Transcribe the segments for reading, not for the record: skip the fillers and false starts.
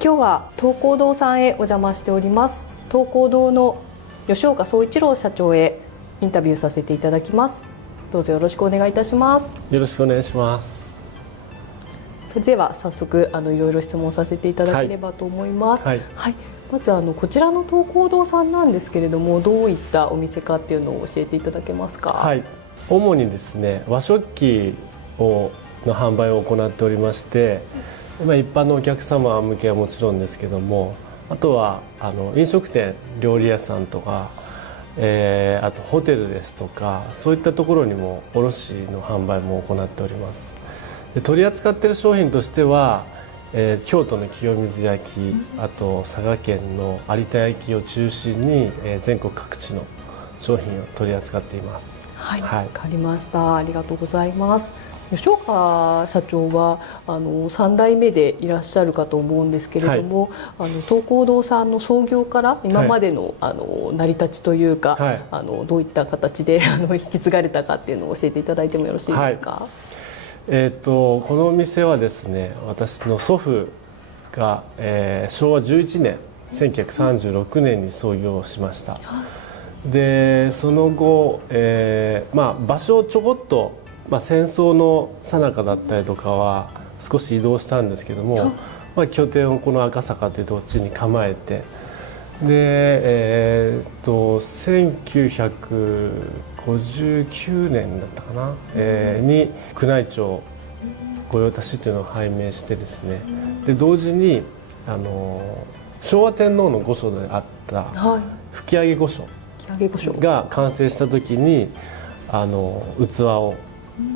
今日は東光堂さんへお邪魔しております。東光堂の吉岡総一郎社長へインタビューさせていただきます。どうぞよろしくお願いいたします。よろしくお願いします。それでは早速いろいろ質問させていただければと思います。はい、まずこちらの東光堂さんなんですけれども、どういったお店かっていうのを教えていただけますか？はい、主にですね、和食器の販売を行っておりまして、一般のお客様向けはもちろんですけども、あとは飲食店、料理屋さんとか、あとホテルですとか、そういったところにも卸の販売も行っております。で、取り扱っている商品としては、京都の清水焼、あと佐賀県の有田焼を中心に、全国各地の商品を取り扱っています。はい、わかりました。ありがとうございます。吉岡社長は3代目でいらっしゃるかと思うんですけれども、東光堂さんの創業から今までの、成り立ちというか、どういった形で引き継がれたかっていうのを教えていただいてもよろしいですか？このお店はですね、私の祖父が、昭和11年1936年に創業しました。でその後、場所をちょこっと、戦争の最中だったりとかは少し移動したんですけども、拠点をこの赤坂という土地に構えて、で、1959年だったかな、に宮内庁御用達というのを拝命してですね、で同時に昭和天皇の御所であった吹上御所が完成した時に器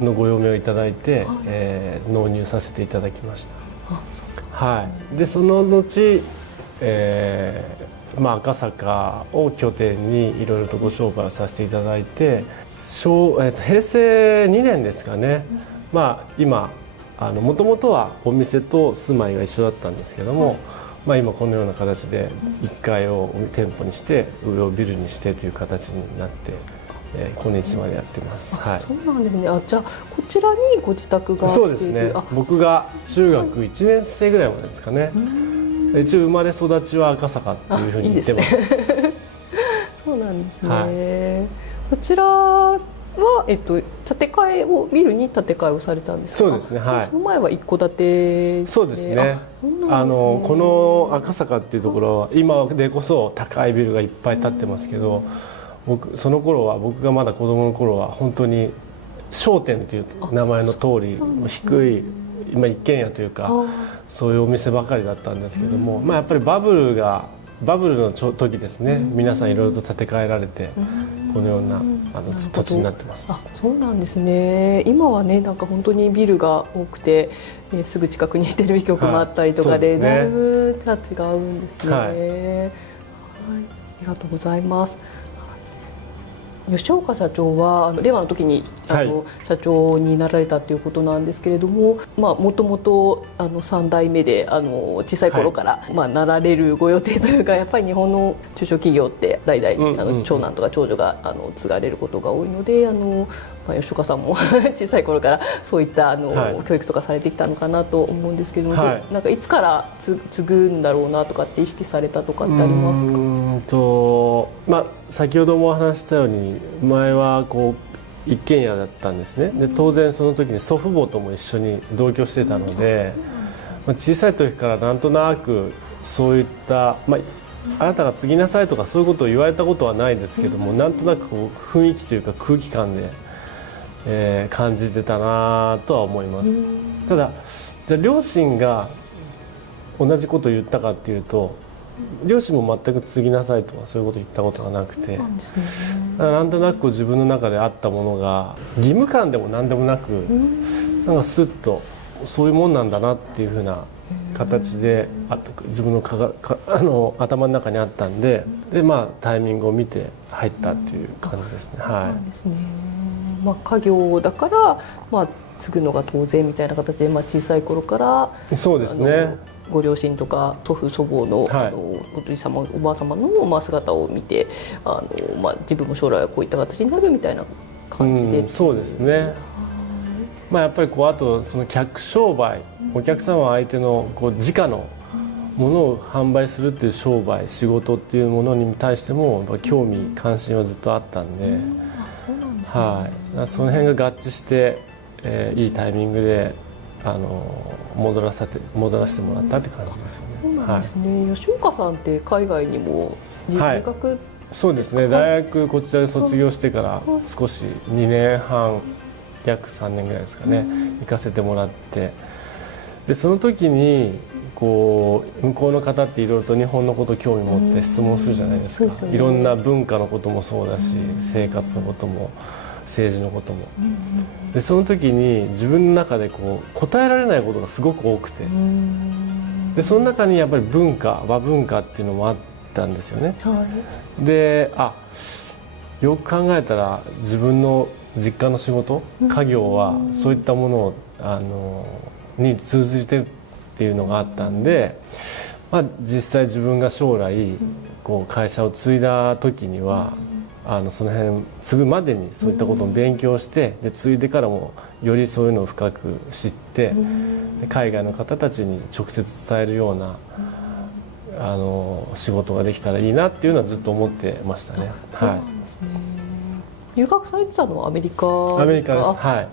のご用命をいただいて、納入させていただきました。でその後、赤坂を拠点にいろいろとご商売をさせていただいて、平成2年ですかね、今もともとはお店と住まいが一緒だったんですけども、今このような形で1階を店舗にして上をビルにしてという形になって、今日までやってます。そうなんですね。じゃあこちらにご自宅があって。そうですね。僕が中学1年生ぐらいまでですかね。一応生まれ育ちは赤坂っていうふうに言ってます。そうなんですね。こちらは建て替えをビルに建て替えをされたんですか？そうですね。その前は一戸建て。そうですね。この赤坂っていうところは今でこそ高いビルがいっぱい建ってますけど、その頃は僕がまだ子供の頃は本当に商店という名前の通り低い一軒家というか、そういうお店ばかりだったんですけども、やっぱりバブルの時ですね、皆さんいろいろと建て替えられてこのような土地になってます。そうなんですね。今はね、なんか本当にビルが多くて、すぐ近くにテレビ局もあったりとかで、だいぶ違うんですね。ありがとうございます。吉岡社長は令和の時に社長になられたということなんですけれども、もともと3代目で小さい頃からなられるご予定というか、やっぱり日本の中小企業って代々長男とか長女が継がれることが多いので、吉岡さんも小さい頃からそういった教育とかされてきたのかなと思うんですけども、なんかいつから継ぐんだろうなとかって意識されたとかってありますか？先ほどもお話したように、前は一軒家だったんですね。で当然その時に祖父母とも一緒に同居してたので、小さい時からなんとなくそういったあなたが継ぎなさいとかそういうことを言われたことはないですけども、なんとなく雰囲気というか空気感で、感じてたなとは思います。ただじゃあ両親が同じことを言ったかっていうと、両親も全く継ぎなさいとかそういうことを言ったことがなくて、なんとなく自分の中であったものが義務感でも何でもなく、なんかスッとそういうもんなんだなっていうふうな形で自分の頭の中にあったんで、タイミングを見て入ったっていう感じですね。そうですね。家業だから継ぐのが当然みたいな形で、小さい頃からそうですね。ご両親とか祖父祖母の、おじい様おばあ様の姿を見て、自分も将来はこういった形になるみたいな感じで。そうですね。やっぱりあとその客商売、お客様相手の直の物を販売するっていう商売仕事っていうものに対してもやっぱ興味関心はずっとあったんで、はい、その辺が合致して、いいタイミングで戻らせてもらったって感じですよね。そうなんですね。吉岡さんって海外にも留学、はい、そうですね、大学こちらで卒業してから少し2年半約3年ぐらいですかね、行かせてもらって、でその時にこう向こうの方っていろいろと日本のこと興味持って質問するじゃないですか。いろんな文化のこともそうだし、生活のことも政治のことも、でその時に自分の中でこう答えられないことがすごく多くて、でその中にやっぱり和文化っていうのもあったんですよね。でよく考えたら自分の実家の仕事、家業はそういったものをに通じてるっていうのがあったんで、実際自分が将来こう会社を継いだ時にはその辺継ぐまでにそういったことを勉強して、で継いでからもよりそういうのを深く知って、海外の方たちに直接伝えるような仕事ができたらいいなっていうのはずっと思ってましたね。そうなんですね。留学されてたのはアメリカですか？アメリカです。はい。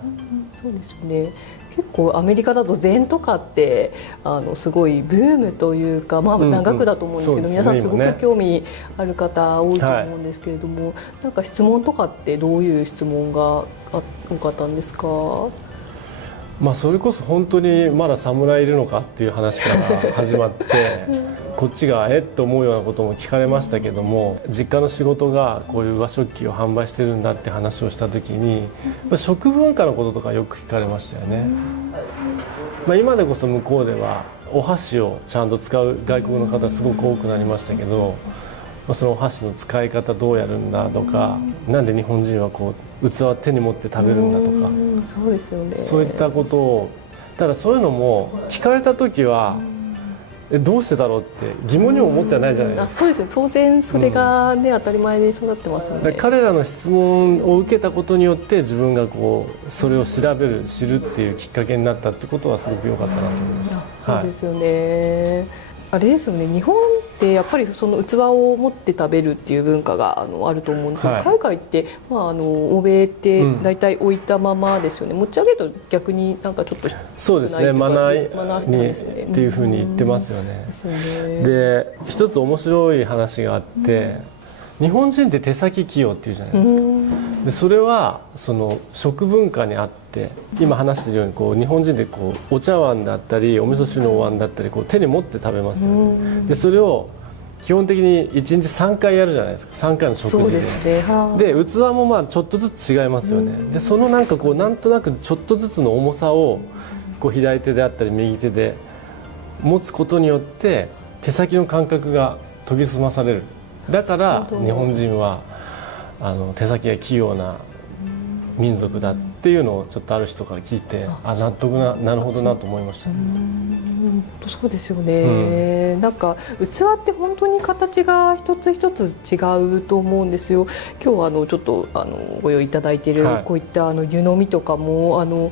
そうですよね。結構アメリカだと禅とかってすごいブームというか、長くだと思うんですけど、皆さんすごく興味ある方多いと思うんですけれども、なんか質問とかってどういう質問が多かったんですか？それこそ本当にまだ侍いるのかっていう話から始まってこっちがと思うようなことも聞かれましたけども、実家の仕事がこういう和食器を販売してるんだって話をした時に食文化のこととかよく聞かれましたよね。今でこそ向こうではお箸をちゃんと使う外国の方すごく多くなりましたけど、そのお箸の使い方どうやるんだとか、なんで日本人はこう器を手に持って食べるんだとか、そうですよね。そういったことを、ただそういうのも聞かれた時はどうしてだろうって疑問にも思ってはないじゃないですか。そうですね、当然それが、当たり前で育ってますよね。彼らの質問を受けたことによって自分がこうそれを調べる知るっていうきっかけになったってことはすごく良かったなと思います。そうですよね。あれですよね、日本ってやっぱりその器を持って食べるっていう文化があると思うんですけど、海外って、欧米って大体置いたままですよね。持ち上げると逆になんかちょっとそうですね、マナーにっていうふうに言ってますよね。で一つ面白い話があって、日本人って手先器用っていうじゃないですか。でそれはその食文化にあって、今話しているようにこう日本人でこうお茶碗だったりお味噌汁のお椀だったりこう手に持って食べますよね。でそれを基本的に1日3回やるじゃないですか。3回の食事で。そうですね。で器もちょっとずつ違いますよね。でそのなんかこうなんとなくちょっとずつの重さをこう左手であったり右手で持つことによって手先の感覚が研ぎ澄まされる。だから日本人は手先が器用な民族だっていうのをちょっとある人から聞いて、納得なるほどなと思いました。そうですよね。なんか器って本当に形が一つ一つ違うと思うんですよ。今日はちょっとご用意いただいているこういった湯飲みとかも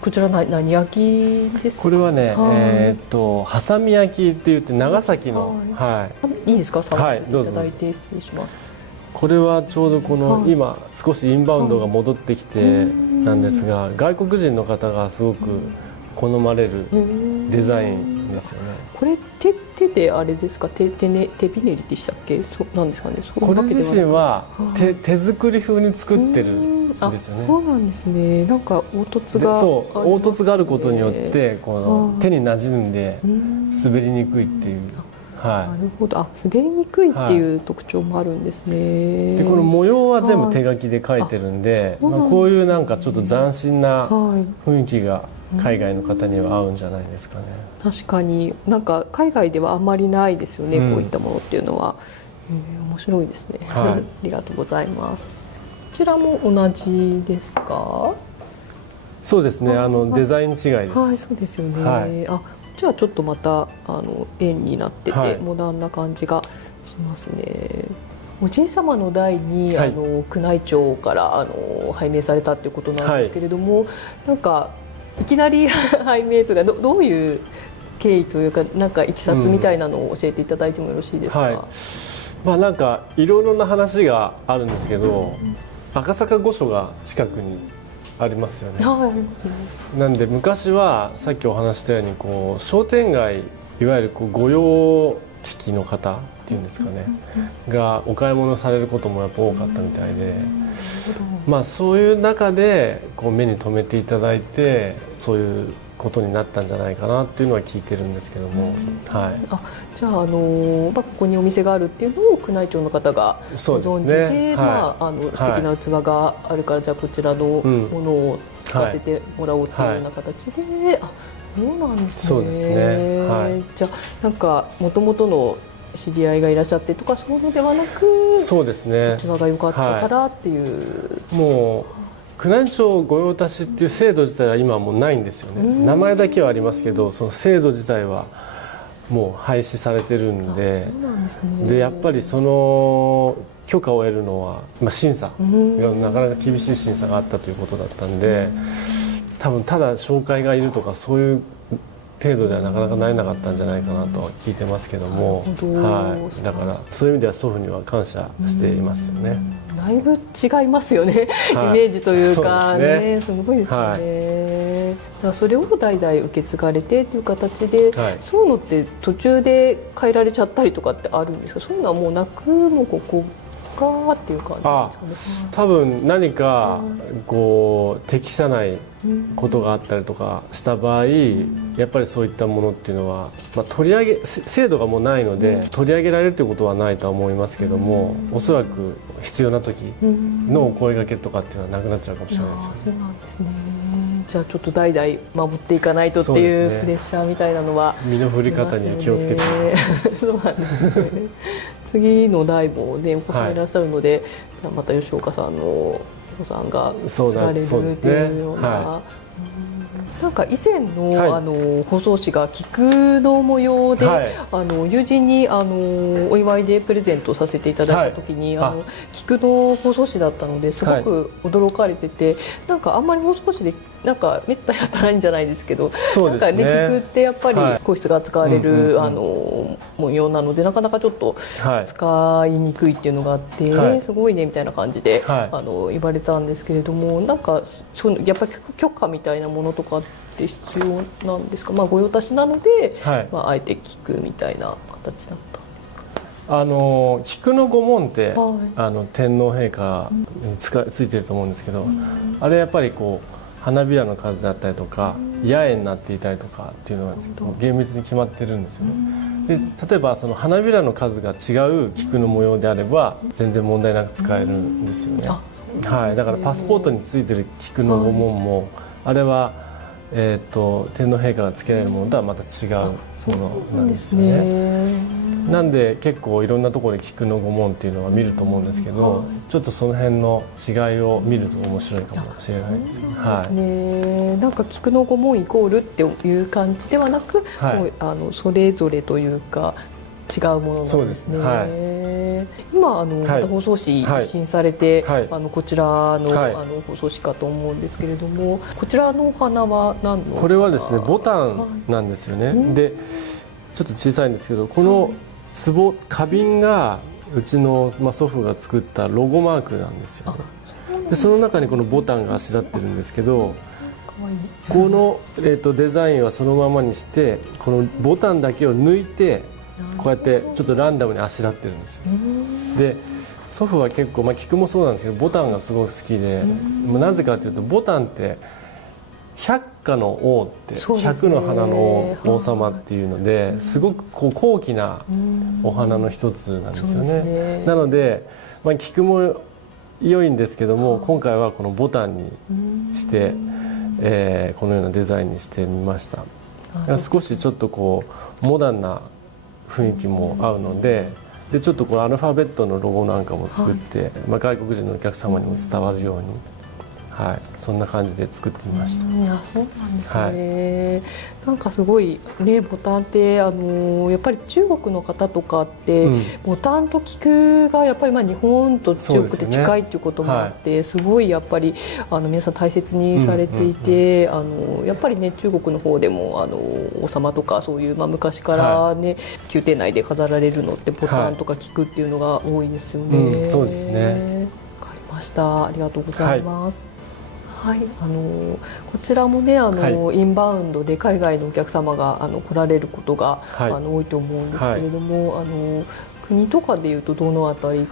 こちら何焼きですか？これはね、はさみ焼きって言って長崎の、いいですか？触っていただいて失礼します。これはちょうどこの今少しインバウンドが戻ってきてなんですが、外国人の方がすごく好まれるデザインですよね。これ手であれですか？手びねりでしたっけ？なんですかね。これ自身は手作り風に作ってるんですよね。そうなんですね。なんか凹凸が凹凸があることによってこの手に馴染んで滑りにくいっていう。なるほど。滑りにくいっていう特徴もあるんですね。でこの模様は全部手書きで描いてるんで、こういうなんかちょっと斬新な雰囲気が海外の方には合うんじゃないですかね。確かになんか海外ではあんまりないですよね、こういったものっていうのは。面白いですね。ありがとうございます。こちらも同じですか？そうですね。デザイン違いです。はい、そうですよね。こっちはちょっとまた円になってて、モダンな感じがしますね。おじい様の代に、宮内庁から拝命されたっていうことなんですけれども、なんかいきなり拝命とかどういう経緯というかなんかいきさつみたいなのを教えていただいてもよろしいですか？はい、なんかいろいろな話があるんですけど、赤坂御所が近くにありますよね。はい、ありますね。なんで昔はさっきお話したようにこう商店街、いわゆるこう御用聞きの方っていうんですかね、がお買い物されることもやっぱ多かったみたいで、そういう中でこう目に留めていただいてそういうことになったんじゃないかなっていうのは聞いてるんですけども、はい、じゃあ、ここにお店があるっていうのを宮内庁の方がご存知で、素敵な器があるからじゃあこちらのものを使わせてもらおうっていうような形で、そうなんですね。そうですね、はい、じゃあなんか元々の知り合いがいらっしゃってとかそういうのではなく、そうですね、器が良かったからっていう、もう宮内庁御用達っていう制度自体は今はもうないんですよね。名前だけはありますけどその制度自体はもう廃止されてるんで、でやっぱりその許可を得るのは、審査がなかなか厳しい審査があったということだったんで、多分ただ紹介がいるとかそういう程度ではなかなかなれなかったんじゃないかなとは聞いてますけども、はい、だからそういう意味では祖父には感謝していますよね。だいぶ違いますよね、イメージというかね、すごいですよね。だからそれを代々受け継がれてという形で、そういうのって途中で変えられちゃったりとかってあるんですか？そういうのはもうなく、もうここがっていう感じなんですかね。多分何かこう適さないことがあったりとかした場合、やっぱりそういったものっていうのは、取り上げ制度がもうないので取り上げられるということはないとは思いますけども、おそらく必要な時のお声掛けとかっていうのはなくなっちゃうかもしれないですよね。そうなんですね。じゃあちょっと代々守っていかないとっていうプレッシャーみたいなのは、身の振り方に気をつけてます。そうなんですね。次の代もねお子さんいらっしゃるので、じゃあまた吉岡さんのお子さんが継がれるっていうような。なんか以前の、放送紙が菊の模様で、友人にお祝いでプレゼントさせていただいた時に、菊の放送紙だったのですごく驚かれてて、なんかあんまり放送紙でなんかめったに当たらないんじゃないですけど、なんかね菊ってやっぱり皇室が使われる、模様なのでなかなかちょっと使いにくいっていうのがあって、すごいねみたいな感じで、言われたんですけれども、なんかやっぱり許可みたいなものとかって必要なんですか？御用達なので、あえて菊みたいな形だったんですか？菊の御紋って、天皇陛下についてると思うんですけど、あれやっぱりこう花びらの数だったりとか八重になっていたりとかっていうのが厳密に決まってるんですよね。で例えばその花びらの数が違う菊の模様であれば全然問題なく使えるんですよね。だからパスポートについてる菊の御紋も、あれは天皇陛下がつけられるものとはまた違うものなんですよね。なんで結構いろんなところで菊の御紋っていうのは見ると思うんですけど、ちょっとその辺の違いを見ると面白いかもしれないですね。そうですね。なんか菊の御紋イコールっていう感じではなく、もうそれぞれというか違うものなんですね。今また放送紙一新されて、こちらの、放送紙かと思うんですけれども、こちらのお花は何の？これはですねボタンなんですよね。でちょっと小さいんですけど、この花瓶がうちの祖父が作ったロゴマークなんですよね。でその中にこのボタンがあしらってるんですけど、この、デザインはそのままにして、このボタンだけを抜いてこうやってちょっとランダムにあしらってるんですよ。で祖父は結構、菊もそうなんですけどボタンがすごく好きで、なぜかというとボタンって百花の王って百の花の王様っていうので、すごくこう高貴なお花の一つなんですよね。なので、菊も良いんですけども、今回はこのボタンにして、このようなデザインにしてみました。少しちょっとこうモダンな雰囲気も合うので、ちょっとこのアルファベットのロゴなんかも作って、外国人のお客様にも伝わるように、はい、そんな感じで作ってみました。あ、そうなんですね。なんかすごいね、ボタンってやっぱり中国の方とかって、ボタンと菊がやっぱり日本と中国って近いっていうこともあって、すごいやっぱり皆さん大切にされていて、やっぱりね中国の方でも王様とかそういう昔からね、宮廷内で飾られるのってボタンとか菊っていうのが多いですよね。そうですね。わかりました。ありがとうございます。はい、こちらもねインバウンドで海外のお客様が来られることが、多いと思うんですけれども、国とかでいうとどのあたり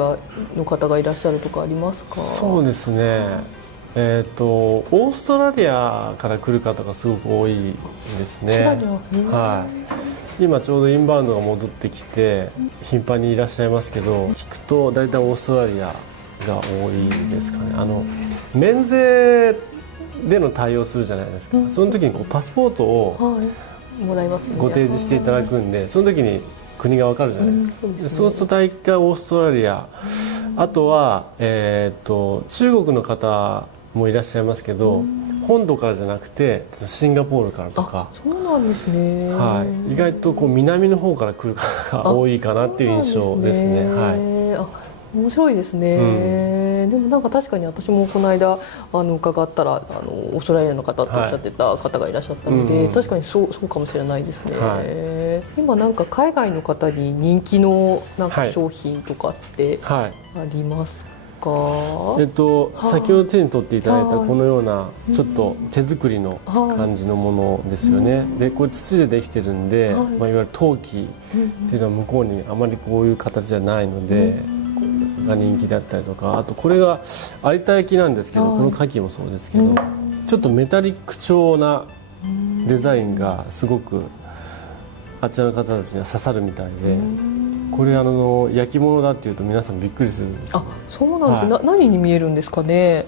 の方がいらっしゃるとかありますか？そうですね、オーストラリアから来る方がすごく多いですね。はい、今ちょうどインバウンドが戻ってきて頻繁にいらっしゃいますけど、聞くと大体オーストラリアが多いですかね。免税での対応するじゃないですか、その時にパスポートをもらいますね、ご提示していただくんで、その時に国が分かるじゃないですか。そうすると大体オーストラリア、あとは、中国の方もいらっしゃいますけど、本土からじゃなくてシンガポールからとか。そうなんですね。はい、意外と南の方から来る方が多いかなっていう印象ですね。はい、面白いですね。でもなんか確かに私もこの間伺ったらオーストラリアの方とおっしゃってた方がいらっしゃったので、確かにそうかもしれないですね。今なんか海外の方に人気のなんか商品とかってありますか？先ほど手に取っていただいたこのようなちょっと手作りの感じのものですよね。でこれ土でできてるんで、いわゆる陶器っていうのは向こうにあまりこういう形じゃないので、が人気だったりとか、あとこれが有田焼なんですけど、この牡蠣もそうですけど、ちょっとメタリック調なデザインがすごくあちらの方たちには刺さるみたいで、これ焼き物だっていうと皆さんびっくりするんですよ。あ、そうなんですね。何に見えるんですかね。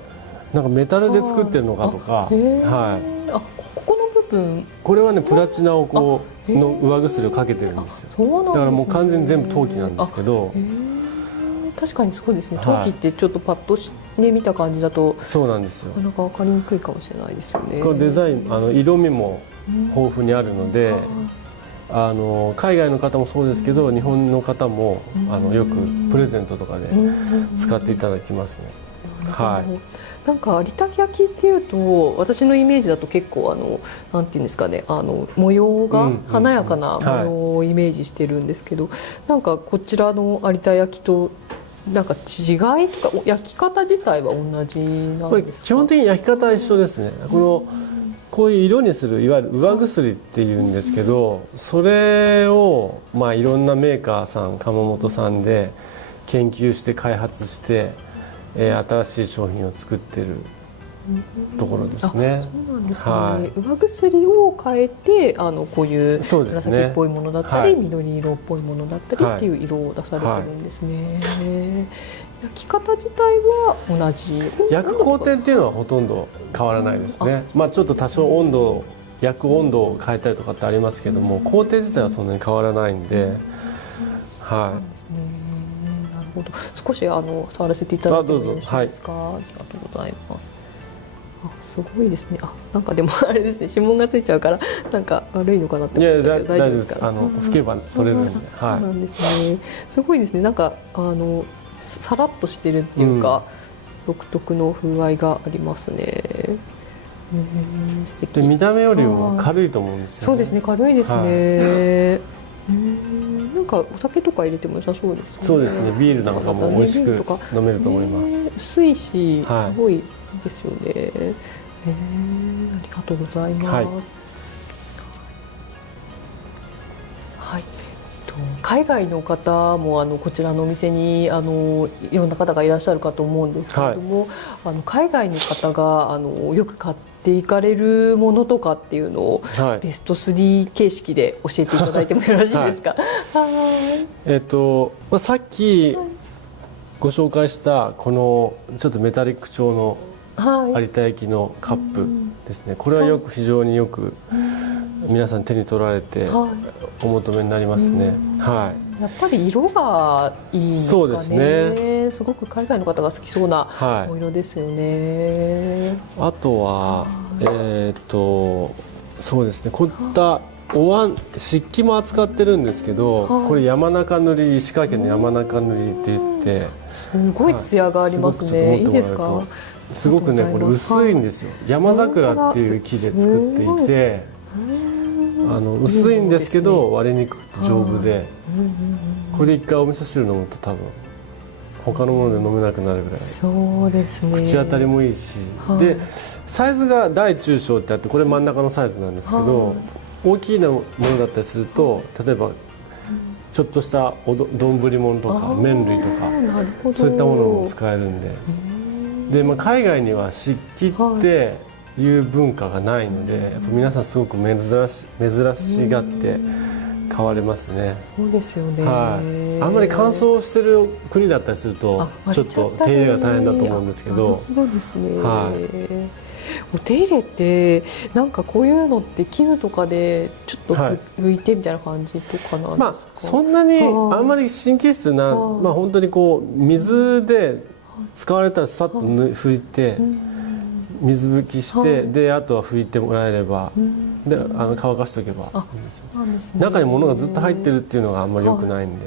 なんかメタルで作ってるのかとか。ここの部分、これはねプラチナをの上薬をかけてるんですよ。だからもう完全に全部陶器なんですけど。確かにそうですね。陶器ってちょっとパッと見た感じだとそうなんですよ。なかなか分かりにくいかもしれないですよね。これデザイン色味も豊富にあるので、海外の方もそうですけど、日本の方もよくプレゼントとかで使っていただきますね。なんか有田焼っていうと私のイメージだと結構なんていうんですかね、模様が華やかな模様をイメージしてるんですけど、なんかこちらの有田焼となんか違いとか焼き方自体は同じなんですか？基本的に焼き方は一緒ですね。こういう色にするいわゆる上薬っていうんですけど、それをいろんなメーカーさん窯元さんで研究して開発して新しい商品を作ってるところですね。そうなんですね。上薬を変えてこういう紫っぽいものだったり、緑色っぽいものだったりっていう色を出されてるんですね。焼き方自体は同じ。焼く工程っていうのはほとんど変わらないですね。ちょっと多少焼く温度を変えたりとかってありますけども、工程自体はそんなに変わらないんで。少し触らせていただいてもよろしいですか？ありがとうございます。すごいですね。なんかでもあれですね、指紋がついちゃうからなんか悪いのかなって思っちゃうけど大丈夫ですか？拭けば取れるんで。そうなんですね。すごいですね。なんかさらっとしてるっていうか、独特の風合いがありますね。素敵。で見た目よりも軽いと思うんですよね。そうですね、軽いですね。なんかお酒とか入れても良さそうですね。そうですね。ビールなんかも美味しく飲めると思います。薄いし、すごいですよね。ありがとうございます。海外の方もこちらのお店にいろんな方がいらっしゃるかと思うんですけれども、海外の方がよく買っていかれるものとかっていうのを、ベスト3形式で教えていただいてもよろしいですか？さっきご紹介したこのちょっとメタリック調の有田焼のカップですね。これは非常によく皆さん手に取られてお求めになりますね。はい。やっぱり色がいいんですかね。そうですね。すごく海外の方が好きそうなお色ですよね。あとはそうですね。こういったお椀漆器も扱ってるんですけど、これ山中塗り、石川県の山中塗りって言ってすごい艶がありますね。いいですか。すごくねこれ薄いんですよ。山桜っていう木で作っていて、薄いんですけど割れにくくて丈夫で、これで一回お味噌汁飲むと多分他のもので飲めなくなるぐらい。そうですね。口当たりもいいし、でサイズが大中小ってあって、これ真ん中のサイズなんですけど、大きなものだったりすると、例えばちょっとした丼物とか麺類とかそういったものも使えるんで、海外には漆器っていう文化がないので、やっぱ皆さんすごく珍しがって買われますね。そうですよね。あんまり乾燥してる国だったりするとちょっと手入れが大変だと思うんですけど。そうですね。お手入れってなんかこういうのって絹とかでちょっと拭いてみたいな感じとかなんですか。そんなにあんまり神経質な、本当にこう水で使われたらさっと拭いて、水拭きして、であとは拭いてもらえれば、で乾かしておけばいいんですよ。中に物がずっと入ってるっていうのがあんまり良くないんで、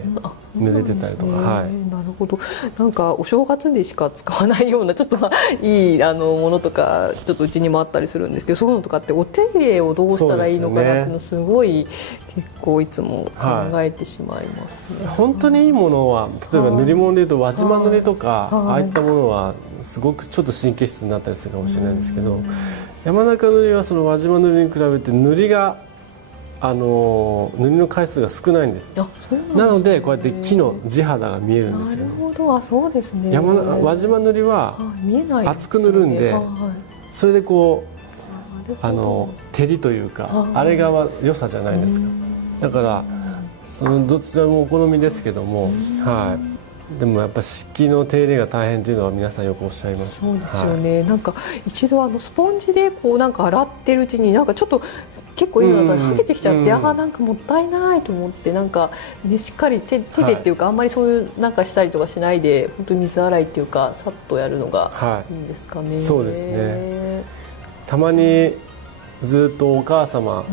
濡れてたりとか。なるほど。なんかお正月でしか使わないようなちょっといいものとかちょっとうちにもあったりするんですけど、そういうのとかってお手入れをどうしたらいいのかなっていうのすごい結構いつも考えてしまいますね。本当にいいものは、例えば塗り物でいうと輪島塗りとか、ああいったものはすごくちょっと神経質になったりするかもしれないんですけど、山中塗りはその輪島塗りに比べて塗りの回数が少ないんです。なのでこうやって木の地肌が見えるんですよ。なるほど。そうですね。輪島塗りは厚く塗るんで、それでこう照りというか、あれが良さじゃないですか。だからそのどちらもお好みですけども、でもやっぱ漆器の手入れが大変というのは皆さんよくおっしゃいます。そうですよね。なんか一度スポンジでこうなんか洗ってるうちになんかちょっと結構いいのだったら剥げてきちゃって、なんかもったいないと思って、なんかねしっかり手でっていうか、あんまりそういうなんかしたりとかしないで、本当に水洗いっていうかさっとやるのがいいんですかね。そうですね。たまにずっとお母様、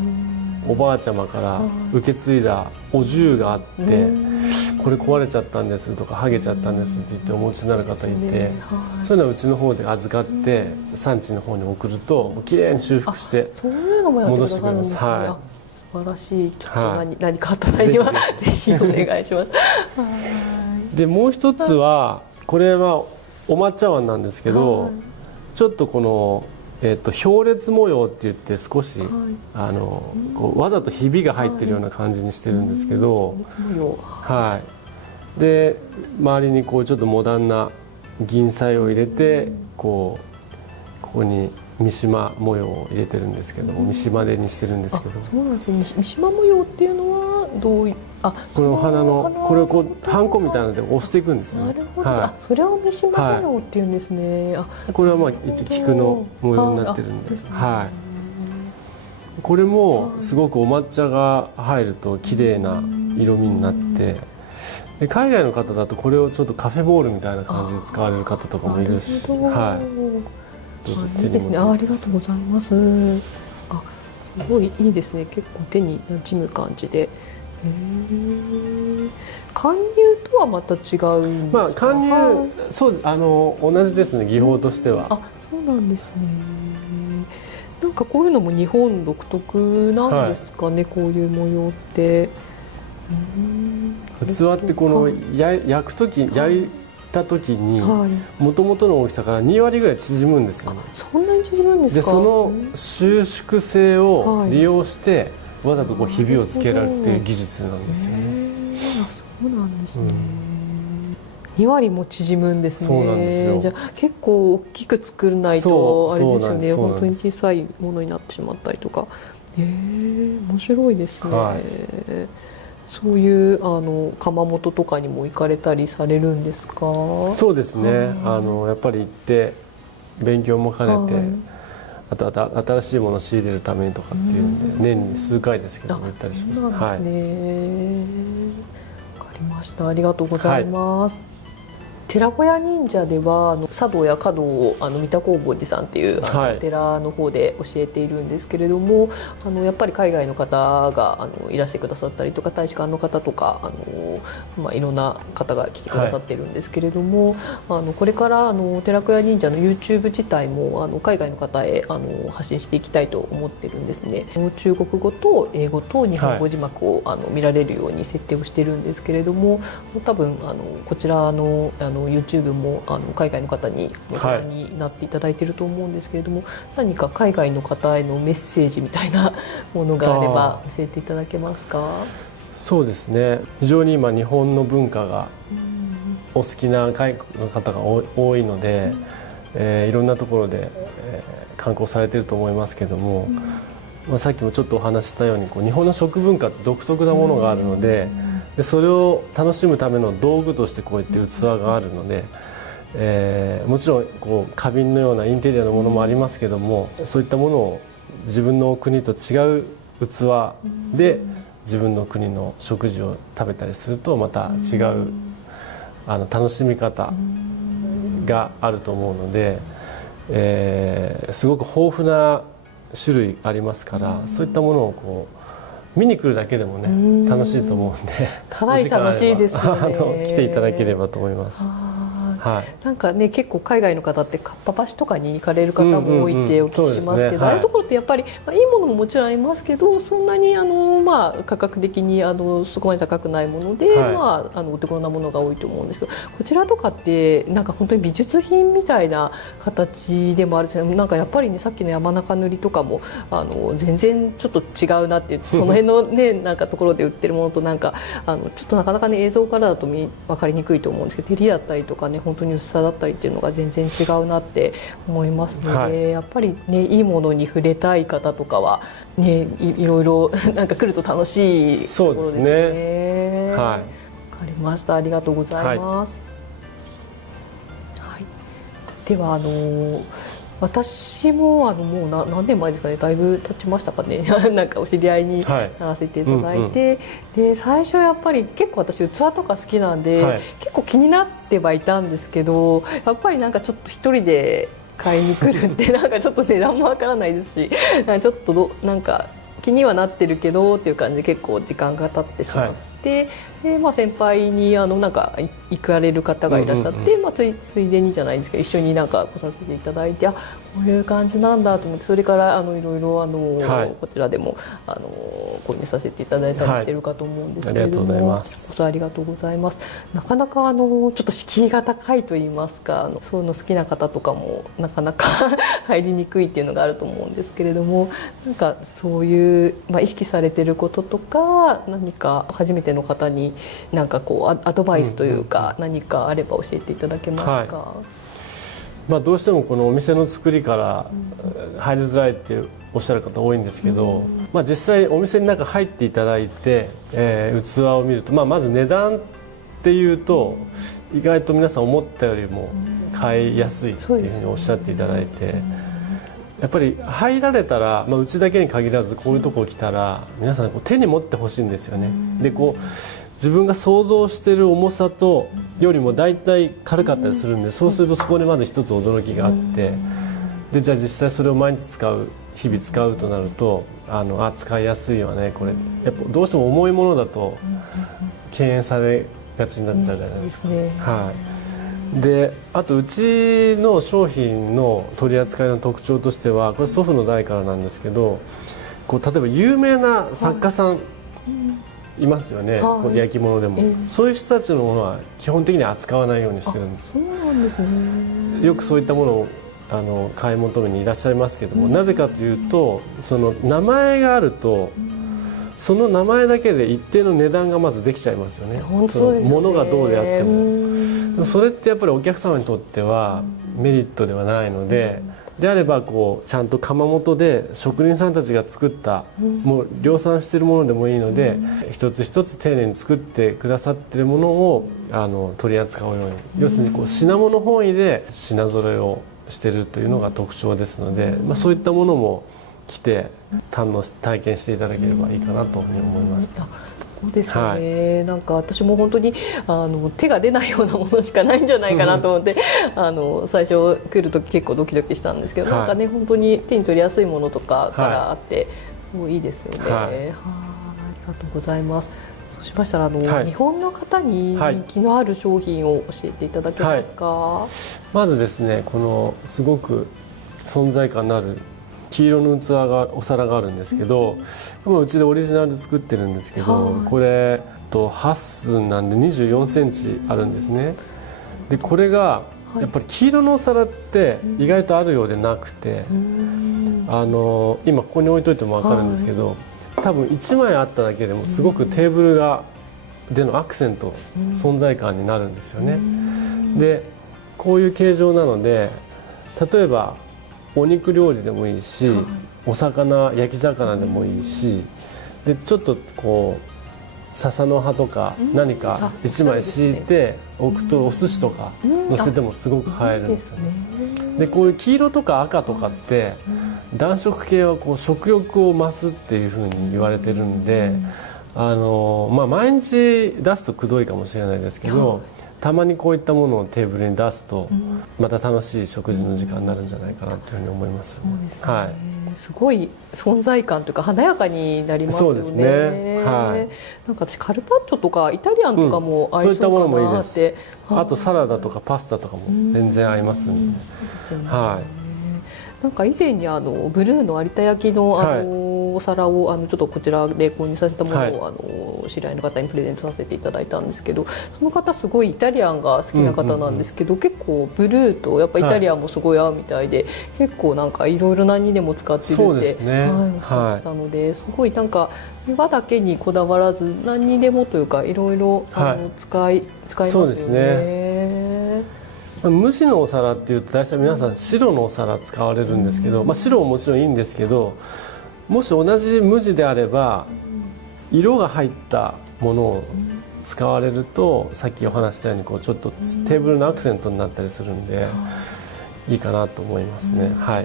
おばあちゃまから受け継いだお重があって、これ壊れちゃったんですとか剥げちゃったんですって言ってお持ちになる方いて、そういうのはうちの方で預かって産地の方に送るときれいに修復してそういうのもやってくださるんですね。素晴らしい。ちょっと何かあった際にはぜひお願いします。でもう一つは、これはお抹茶碗なんですけど、ちょっとこの表列模様って言って少し、こうわざとひびが入ってるような感じにしてるんですけど、で周りにこうちょっとモダンな銀彩を入れて、ここに三島模様を入れてるんですけども、三島でにしてるんですけど。そうなんですね。三島模様っていうのはどういう、このお花のこれをこうハンコみたいなので押していくんですよね。なるほど。それを三島模様っていうんですね。これは一応菊の模様になってるんで、これもすごくお抹茶が入ると綺麗な色味になって、で海外の方だとこれをちょっとカフェボールみたいな感じで使われる方とかもいるし、いいですね。ありがとうございます。すごいいいですね。結構手に馴染む感じで。貫入とはまた違うんですか。貫入、そう同じですね、技法としては。そうなんですね。なんかこういうのも日本独特なんですかね、こういう模様って。器ってこの焼く時、焼いた時に元々の大きさから2割ぐらい縮むんですよね。そんなに縮むんですか。でその収縮性を利用してわざとこうひびをつけられるっていう技術なんですよね。そうなんですね。2割も縮むんですね。そうなんですよ。じゃあ結構大きく作らないとあれですよね。本当に小さいものになってしまったりとか。面白いですね。そういう窯元とかにも行かれたりされるんですか。そうですね。やっぱり行って勉強も兼ねて、あと新しいものを仕入れるためにとかっていうんで、年に数回ですけども行ったりします。そうなんですね。わかりました。ありがとうございます。寺子屋忍者では茶道や華道を三田工房寺さんっていう寺の方で教えているんですけれども、やっぱり海外の方がいらしてくださったりとか、大使館の方とかいろんな方が来てくださってるんですけれども、これから寺子屋忍者の YouTube 自体も海外の方へ発信していきたいと思ってるんですね。中国語と英語と日本語字幕を見られるように設定をしてるんですけれども、多分こちらのYouTube も海外の方にご覧になっていただいていると思うんですけれども、何か海外の方へのメッセージみたいなものがあれば教えていただけますか？そうですね、非常に今日本の文化がお好きな海外の方が多いので、いろんなところで、観光されていると思いますけども、さっきもちょっとお話ししたように日本の食文化って独特なものがあるので、それを楽しむための道具としてこういった器があるので、もちろん花瓶のようなインテリアのものもありますけども、そういったものを自分の国と違う器で自分の国の食事を食べたりするとまた違う楽しみ方があると思うので、すごく豊富な種類ありますから、そういったものを見に来るだけでもね楽しいと思うんで、かなり楽しいですよね。来ていただければと思います。なんかね、結構海外の方ってかっぱ橋とかに行かれる方も多いってお聞きしますけど、ああいうところってやっぱり、いいものももちろんありますけど、そんなに価格的にそこまで高くないもので、お手頃なものが多いと思うんですけど、こちらとかってなんか本当に美術品みたいな形でもあるし、なんかやっぱりね、さっきの山中塗りとかも全然ちょっと違うなっていう、その辺のねなんかところで売ってるものとなんかちょっとなかなかね映像からだと分かりにくいと思うんですけど、照りだったりとかね、本当に薄さだったりっていうのが全然違うなって思いますので、やっぱりねいいものに触れたい方とかはね、いろいろなんか来ると楽しいところですね。わかりました。ありがとうございます。では私ももう何年前ですかね、だいぶ経ちましたかねなんかお知り合いにならせていただいて、で最初やっぱり結構私器とか好きなんで、結構気になってはいたんですけど、やっぱりなんかちょっと一人で買いに来るってなんかちょっと値段もわからないですし、ちょっとなんか気にはなってるけどっていう感じで結構時間が経ってしまって、で先輩になんか行かれる方がいらっしゃって、ついでにじゃないんですけど一緒になんか来させていただいて、こういう感じなんだと思って、それからいろいろこちらでも購入させていただいたりしてるかと思うんですけれども、ありがとうございます。なかなかちょっと敷居が高いと言いますか、そういうの好きな方とかもなかなか入りにくいっていうのがあると思うんですけれども、なんかそういう、意識されてることとか、何か初めての方になんかアドバイスというか、何かあれば教えていただけますか？どうしてもこのお店の作りから入りづらいっておっしゃる方多いんですけど、実際お店に中入っていただいて、器を見ると、まず値段っていうと意外と皆さん思ったよりも買いやすいっていうふうにおっしゃっていただいて、やっぱり入られたら、うちだけに限らずこういうところ来たら皆さん手に持ってほしいんですよね。で自分が想像している重さとよりも大体軽かったりするんで、そうするとそこでまず一つ驚きがあって、でじゃあ実際それを毎日日々使うとなると使いやすいわね、これやっぱどうしても重いものだと敬遠されがちになっちゃうじゃないですか。であとうちの商品の取り扱いの特徴としては、これ祖父の代からなんですけど、例えば有名な作家さんいますよね、焼き物でも、そういう人たちのものは基本的に扱わないようにしてるんです。そうなんですね。よくそういったものを買い求めにいらっしゃいますけども、なぜかというとその名前があると、その名前だけで一定の値段がまずできちゃいますよね。その物がどうであっても。それってやっぱりお客様にとってはメリットではないので、であればちゃんと窯元で職人さんたちが作った、もう量産しているものでもいいので、一つ一つ丁寧に作ってくださっているものを取り扱うように、要するに品物本位で品揃えをしてるというのが特徴ですので、そういったものも来て体験していただければいいかなというふうに思います。そうですよね、なんか私も本当に手が出ないようなものしかないんじゃないかなと思って最初来る時結構ドキドキしたんですけど、なんかね本当に手に取りやすいものとかからあって、もういいですよね。ありがとうございます。そうしましたら日本の方に人気のある商品を教えていただけますか？まずですね、このすごく存在感のある黄色のお皿があるんですけど、うちでオリジナルで作ってるんですけど、これ8寸なんで24センチあるんですね。でこれがやっぱり黄色のお皿って意外とあるようでなくて、今ここに置いといても分かるんですけど、多分1枚あっただけでもすごくテーブルでのアクセント、存在感になるんですよね。でこういう形状なので、例えばお肉料理でもいいし、お魚焼き魚でもいいし、でちょっとこう笹の葉とか何か1枚敷いて置くとお寿司とか乗せてもすごく映えるんですよね。でこういう黄色とか赤とかって暖色系はこう食欲を増すっていうふうに言われてるんで、毎日出すとくどいかもしれないですけど、たまにこういったものをテーブルに出すとまた楽しい食事の時間になるんじゃないかなというふうに思います。そうですね、すごい存在感というか華やかになりますよね。そうですね、なんか私カルパッチョとかイタリアンとかも合いそうかなって、そういったものもいいです。あとサラダとかパスタとかも全然合いますんで。なんか以前にブルーの有田焼のお皿をちょっとこちらで購入させたものを知り合いの方にプレゼントさせていただいたんですけど、その方すごいイタリアンが好きな方なんですけど、結構ブルーとやっぱイタリアンもすごい合うみたいで、結構なんかいろいろ何にでも使ってるっておっしゃってたので、すごいなんか岩だけにこだわらず何にでもというかいろいろ使いますよね。無地のお皿っていうと大体皆さん白のお皿使われるんですけど、白ももちろんいいんですけど、もし同じ無地であれば色が入ったものを使われると、さっきお話したようにこうちょっとテーブルのアクセントになったりするんでいいかなと思いますね。そう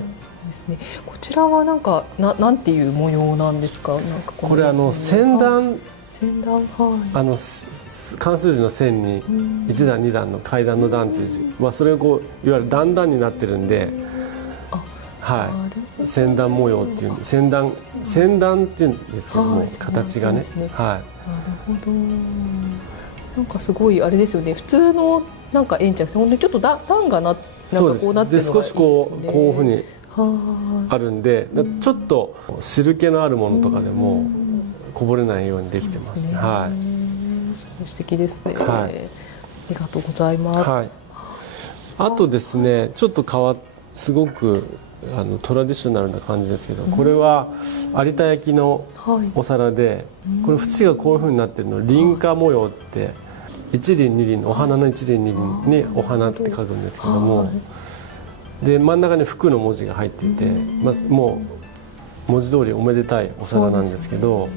ですね。こちらはなんていう模様なんですか？これ線段、漢数字の線に1段2段の階段の段という字、それがこういわゆる段々になってるんで、線段模様っていう線段っていうんですけども、形がね。なるほど。なんかすごいあれですよね。普通のなんか円じゃなくて、本当にちょっと段がなんかこうなってるのがいいですね。少しこういうふうにあるんで、ちょっと汁気のあるものとかでもこぼれないようにできてますね。素敵ですね。ありがとうございます。あとですね、ちょっとすごくトラディショナルな感じですけど、これは有田焼のお皿で、これ縁がこういうふうになってるの輪花模様って、一輪二輪、お花の一輪二輪にお花って書くんですけども、で真ん中に福の文字が入っていて、もう文字通りおめでたいお皿なんですけど、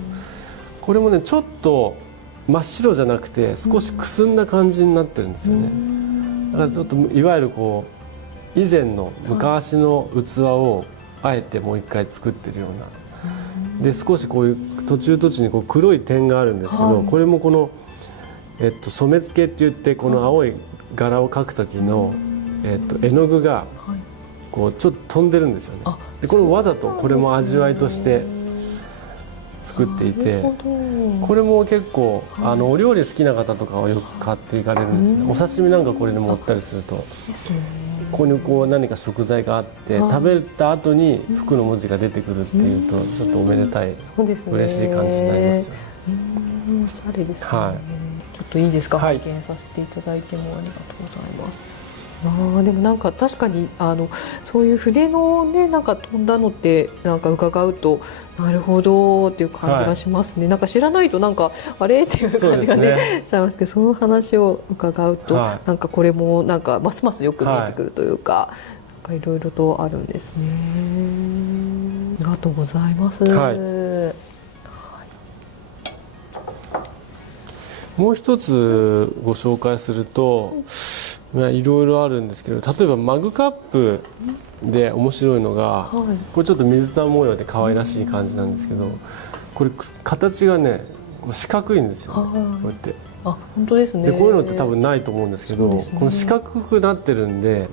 これもねちょっと真っ白じゃなくて少しくすんだ感じになってるんですよね。だからちょっといわゆるこう以前の昔の器をあえてもう一回作ってるような、で少しこういう途中にこう黒い点があるんですけど、これもこの、染付って言って、この青い柄を描く時の、絵の具がこうちょっと飛んでるんですよね。でこれもわざとこれも味わいとして作っていて、これも結構お料理好きな方とかはよく買っていかれるんですね。お刺身なんかこれで盛ったりすると、ここにこう何か食材があって食べた後に福の文字が出てくるっていうと、ちょっとおめでたい、嬉しい感じになりますよね。おしゃれですね。ちょっといいですか、拝見させていただいても。ありがとうございます。でもなんか確かにそういう筆のねなんか飛んだのってなんか伺うとなるほどっていう感じがしますね。なんか知らないとなんかあれっていう感じがねしちゃいますけど、その話を伺うと、なんかこれもなんかますますよく見えてくるというか、なんかいろいろとあるんですね。ありがとうございます。もう一つご紹介すると、まあいろいろあるんですけど、例えばマグカップで面白いのが、これちょっと水玉模様で可愛らしい感じなんですけど、これ形がね四角いんですよ、ね、こうやって。あ、本当ですね。でこういうのって多分ないと思うんですけど、この四角くなってるんで、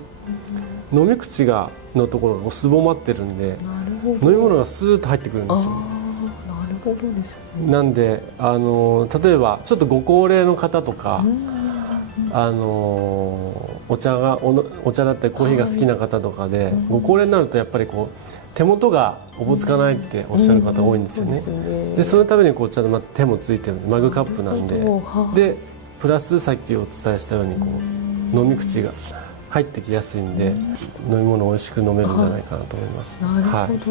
飲み口のところがすぼまってるんで、飲み物がスーッと入ってくるんですよ。なるほどですね。なんで例えばちょっとご高齢の方とか、お茶だったりコーヒーが好きな方とかで、ご高齢になるとやっぱりこう手元がおぼつかないっておっしゃる方多いんですよね。でそのためにこうちゃんと手もついてるマグカップなんで、プラスさっきお伝えしたようにこう飲み口が入ってきやすいんで、飲み物を美味しく飲めるんじゃないかなと思います。なるほ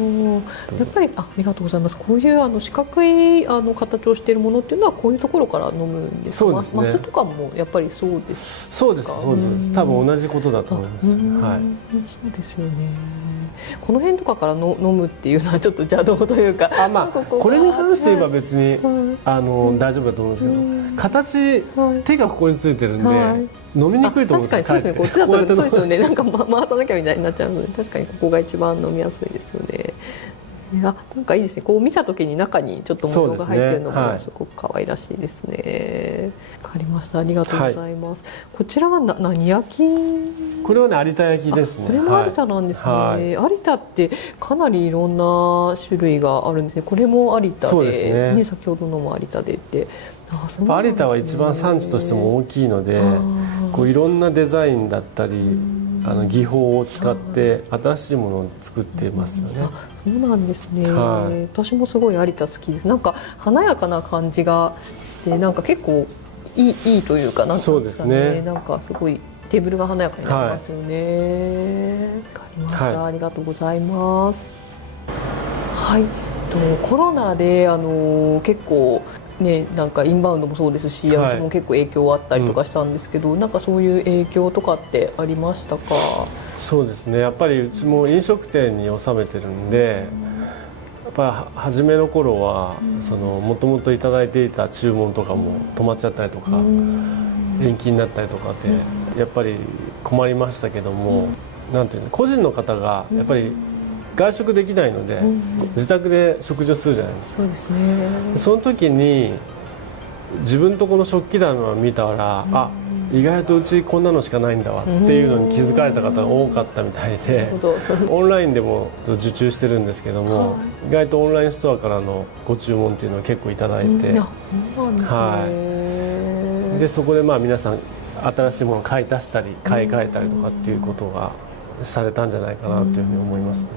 ど。やっぱりありがとうございます。こういう四角い形をしているものっていうのはこういうところから飲むんですか。そうですね。マスとかもやっぱりそうですか。そうですそうです。多分同じことだと思います。はい。そうですよね。この辺とかから飲むっていうのはちょっと邪道というか、これに関して言えば別に大丈夫だと思うんですけど、形手がここについてるんで飲みにくいと思うんですよ。確かにそうですね。こっちだとそうですよね。なんか回さなきゃみたいになっちゃうので、確かにここが一番飲みやすいですよね。なんかいいですね。こう見た時に中にちょっと模様が入っているのもすごく可愛らしいですね。わかりました。ありがとうございます。こちらは何焼き？これはね有田焼きですね。これも有田なんですね。有田ってかなりいろんな種類があるんですね。これも有田で、ね、先ほどのも有田でって。有田は一番産地としても大きいので、こういろんなデザインだったり技法を使って新しいものを作っていますよね。そうなんですね。私もすごい有田好きです。なんか華やかな感じがして、なんか結構いいというか、なんていうんですかね。なんかすごいテーブルが華やかになりますよね。わかりました。ありがとうございます。はい。コロナで結構ね、なんかインバウンドもそうですし、うちも結構影響あったりとかしたんですけど、なんかそういう影響とかってありましたか？そうですね。やっぱりうちも飲食店に納めてるんで、やっぱり初めの頃はもともといただいていた注文とかも止まっちゃったりとか延期になったりとかでやっぱり困りましたけども、なんていうの、個人の方がやっぱり外食できないので自宅で食事をするじゃないですか。そうですね。その時に自分とこの食器棚を見たら、意外とうちこんなのしかないんだわっていうのに気づかれた方が多かったみたいで、オンラインでも受注してるんですけども、意外とオンラインストアからのご注文っていうのは結構いただいて、でそこで皆さん新しいものを買い足したり買い替えたりとかっていうことがされたんじゃないかなというふうに思いますね。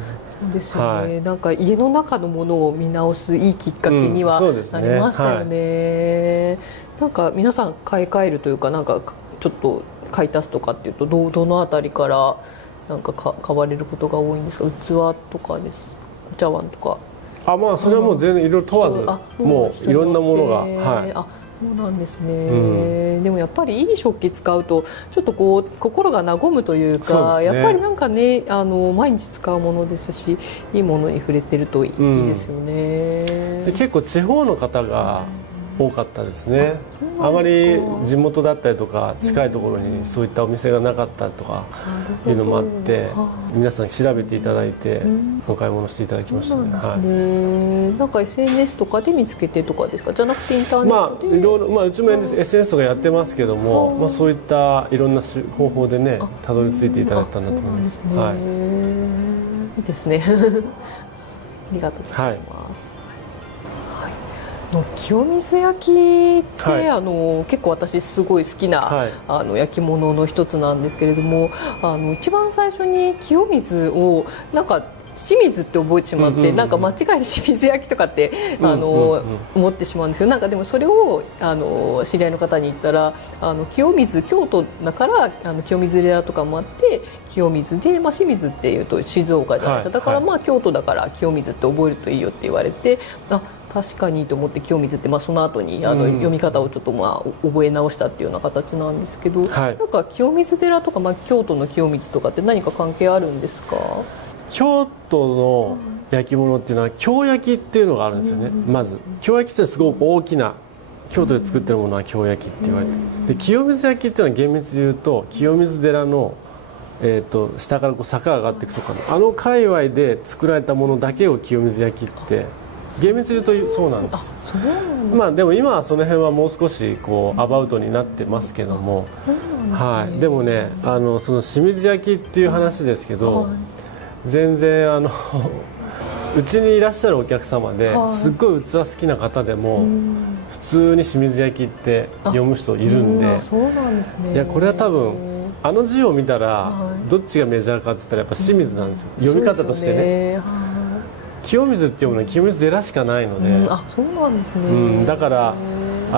そうですよね。なんか家の中のものを見直すいいきっかけにはなりましたよね。なんか皆さん買い替えるというか、なんかちょっと買い足すとかっていうとどのあたりからなんか買われることが多いんですか？器とかです、お茶碗とか。それはもう全然いろいろ問わず、もういろんなものが。そうなんですね。でもやっぱりいい食器使うとちょっとこう心が和むというか、やっぱりなんかね毎日使うものですし、いいものに触れてるといいですよね。で結構地方の方が多かったですね。あまり地元だったりとか近いところにそういったお店がなかったとかいうのもあって、皆さん調べていただいてお買い物していただきましたね。なんか SNS とかで見つけてとかですか？じゃなくてインターネットで？いろいろ、うちも SNS とかやってますけども、そういったいろんな方法でねたどり着いていただいたんだと思います。いいですね。ありがとうございます。清水焼きって、結構私すごい好きな、焼き物の一つなんですけれども、一番最初に清水をなんか清水って覚えてしまって、なんか間違えて清水焼きとかって思ってしまうんですよ。なんかでもそれを知り合いの方に言ったら、清水、京都だから清水寺とかもあって清水で、清水っていうと静岡じゃないですか。だから京都だから清水って覚えるといいよって言われて、確かにと思って清水って、その後に読み方をちょっと覚え直したっていうような形なんですけど、なんか清水寺とか、京都の清水とかって何か関係あるんですか？京都の焼き物っていうのは京焼きっていうのがあるんですよね。まず京焼きってすごく大きな京都で作ってるものは京焼って言われて、で清水焼っていうのは厳密で言うと清水寺の、下からこう坂が上がっていくとかのあの界隈で作られたものだけを清水焼って厳密に言うとそうなんですよ。そうなんです。まあでも今はその辺はもう少しこうアバウトになってますけども、はい、でもねその清水焼っていう話ですけど、全然うちにいらっしゃるお客様ですっごい器好きな方でも普通に清水焼って読む人いるんで、そうなんですね。いやこれは多分字を見たらどっちがメジャーかって言ったらやっぱ清水なんですよ、読み方としてね。清水って読むのは清水寺しかないので、そうなんですね。だからそ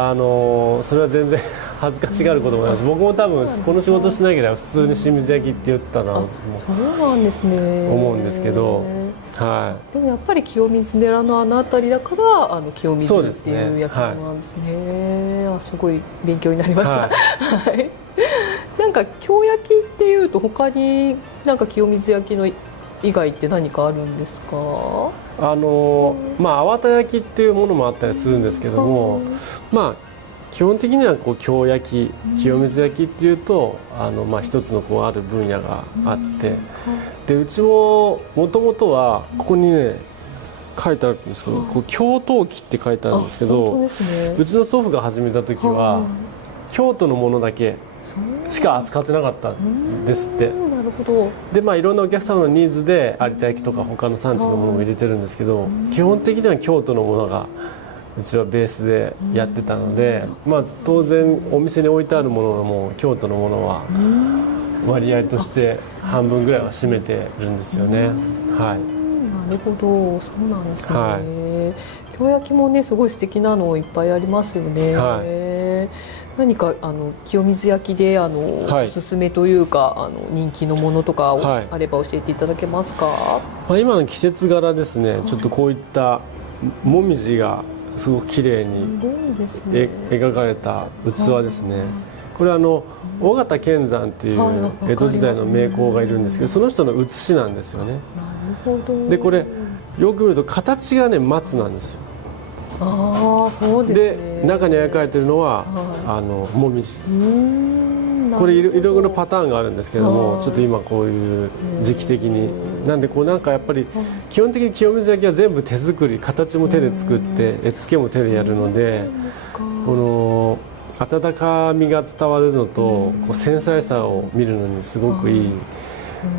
れは全然恥ずかしがることもないし、僕も多分この仕事しなければ普通に清水焼って言ったなとそうなんですね思うんですけど、はい、でもやっぱり清水寺のあの辺りだから清水っていう焼き物なんですね。すごい勉強になりました。はい、なんか京焼きっていうと他になんか清水焼きの以外って何かあるんですか？粟田焼きっていうものもあったりするんですけども、基本的にはこう京焼き、清水焼きっていうと一つのこうある分野があって、でうちももともとはここにね書いてあるんですけど、こう京陶器って書いてあるんですけど、うちの祖父が始めた時は京都のものだけしか扱ってなかったんですって。なるほど。でいろんなお客様のニーズで有田焼とか他の産地のものも入れてるんですけど、基本的には京都のものがうちはベースでやってたので、当然お店に置いてあるものも京都のものは割合として半分ぐらいは占めてるんですよね。はい、なるほど、そうなんですね。京焼きもねすごい素敵なのいっぱいありますよね。何か清水焼きでおすすめというか人気のものとかあれば教えていただけますか？今の季節柄ですね、ちょっとこういったもみじがすごく綺麗に描かれた器ですね。これは尾形乾山っていう江戸時代の名工がいるんですけど、その人の写しなんですよね。なるほど。でこれよく見ると形がね松なんですよ。そうですね。で中に描かれてるのはもみじ。これいろいろなパターンがあるんですけども、ちょっと今こういう時期的になんでなんかやっぱり基本的に清水焼きは全部手作り、形も手で作って絵付けも手でやるので、この温かみが伝わるのとこう繊細さを見るのにすごくいい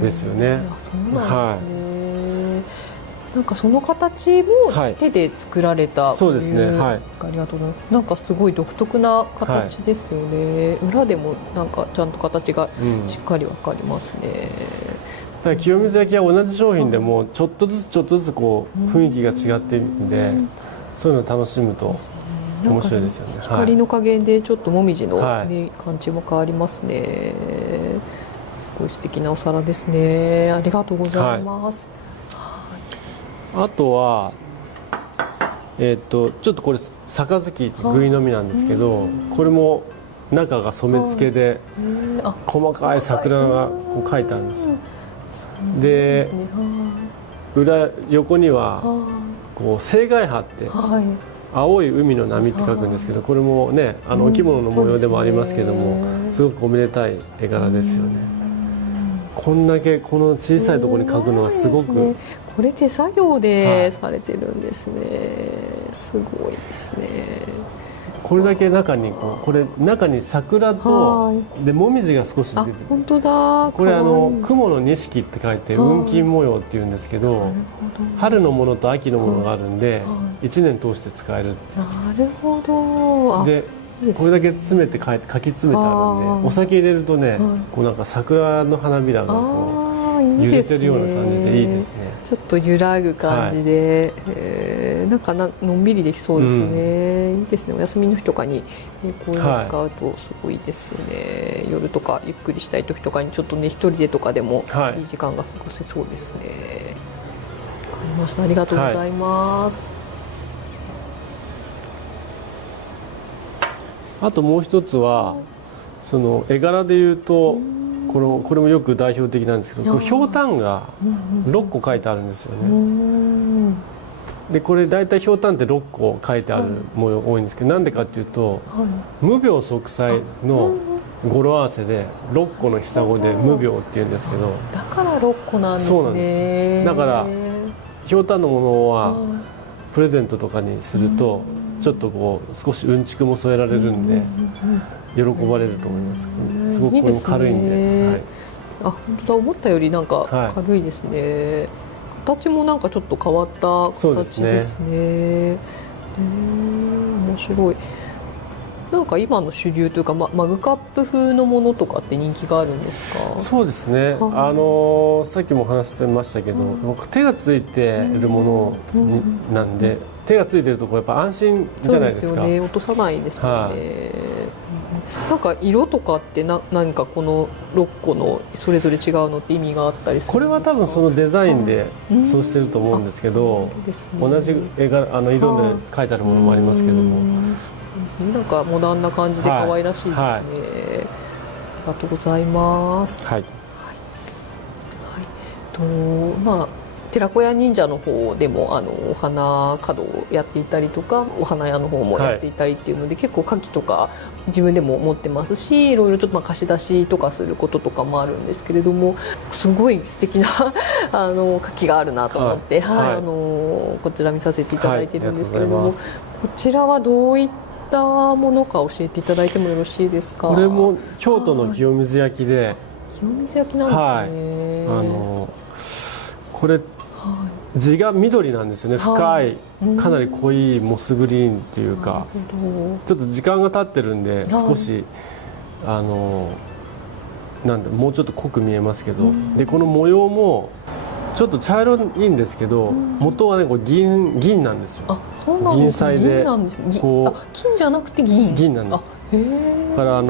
ですよね。なんかその形も手で作られたそうですね。ありがとうございます。なんかすごい独特な形ですよね。裏でもなんかちゃんと形がしっかりわかりますね。だから清水焼きは同じ商品でもちょっとずつこう雰囲気が違っているんで、そういうのを楽しむと面白いですよね。光の加減でちょっともみじのね感じも変わりますね。すごい素敵なお皿ですね。ありがとうございます。あとはちょっとこれ杯ぐいのみなんですけど、これも中が染付で細かい桜がこう書いてあるんですよ。で横にはこう青海波って青い海の波って書くんですけど、これもねお着物の模様でもありますけども、すごくおめでたい絵柄ですよね。こんだけこの小さいところに描くのはすごく、これ手作業でされてるんですね。すごいですね。これだけ中にこれ中に桜とでもみじが少し出てる。本当だ。これ雲の錦って書いて雲金模様っていうんですけど、春のものと秋のものがあるんで1年通して使える。なるほど。でこれだけ詰めて書き詰めてあるんで、お酒入れるとねこうなんか桜の花びらがこう揺れてるような感じでいいですね。ちょっと揺らぐ感じで、なんかのんびりできそうですね。いいですね。お休みの日とかにこういうの使うとすごいですよね。夜とかゆっくりしたい時とかにちょっとね一人でとかでもいい時間が過ごせそうですね。わかりました。ありがとうございます。あともう一つはその絵柄でいうとこれもよく代表的なんですけど、ひょうたんが6個書いてあるんですよね。でこれ大体ひょうたんって6個書いてある模様多いんですけど、なんでかっていうと、無病息災の語呂合わせで6個のひごで無病っていうんですけど、だから6個なんですね。そうなんです。だからひょうたんのものはプレゼントとかにするとちょっとこう少しうんちくも添えられるんで喜ばれると思います。すごくこれも軽いんで、はい、あ、本当だ、思ったよりなんか軽いですね、形もなんかちょっと変わった形ですね。面白い。なんか今の主流というか、マグカップ風のものとかって人気があるんですか？そうですね、さっきも話してましたけど、僕手がついているものなんで、手がついてるとこやっぱ安心じゃないですか。そうですよね、落とさないですもんね。なんか色とかって何かこの6個のそれぞれ違うのって意味があったりするんですか？これは多分そのデザインでそうしてると思うんですけど、同じ絵が色で描いてあるものもありますけども、なんかモダンな感じで可愛らしいですね、ありがとうございます。はい、まあ寺子屋忍者の方でもお花角をやっていたりとか、お花屋の方もやっていたりっていうので、結構花器とか自分でも持ってますし、いろいろちょっと貸し出しとかすることとかもあるんですけれども、すごい素敵な花器があるなと思って、こちら見させていただいてるんですけれども、こちらはどういったものか教えていただいてもよろしいですか？これも京都の清水焼で、清水焼なんですね。これ地が緑なんですよね。深い、かなり濃いモスグリーンっていうか、ちょっと時間が経ってるんで少しなんでもうちょっと濃く見えますけど、でこの模様もちょっと茶色いんですけど、元はねこれ銀なんですよ。あ、そうなんですね。銀彩でこう金じゃなくて銀なんです。だから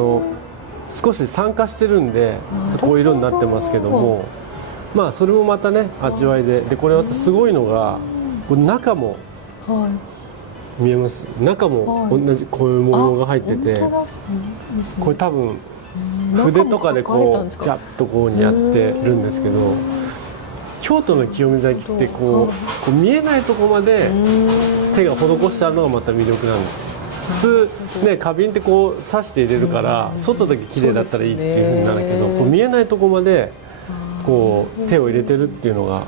少し酸化してるんでこういう色になってますけども、まあそれもまたね味わいで、これすごいのがこれ中も見えます。中も同じこういう模様が入ってて、これ多分筆とかでこうピャッとこうにやってるんですけど、京都の清水焼ってこう見えないところまで手が施してあるのがまた魅力なんです。普通ね花瓶ってこう刺して入れるから外だけ綺麗だったらいいっていう風になるけど、こう見えないところまでこう手を入れてるっていうのが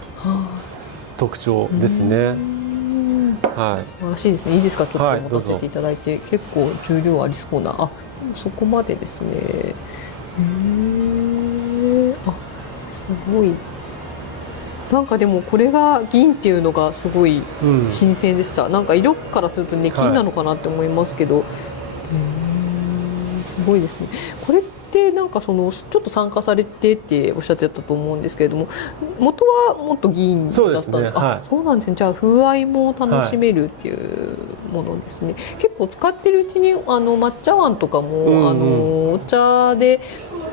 特徴ですね。はい、素晴らしいですね。いいですか、ちょっと持たせていただいて、結構重量ありそうな、でもそこまでですね。すごい。なんかでもこれが銀っていうのがすごい新鮮でした。なんか色からするとね金なのかなって思いますけど、すごいですね。これってなんかちょっと酸化されてっておっしゃってたと思うんですけれども、元はもっと銀だったんですか？そうなんですね。じゃあ風合いも楽しめるっていうものですね。結構使ってるうちに抹茶碗とかも、お茶で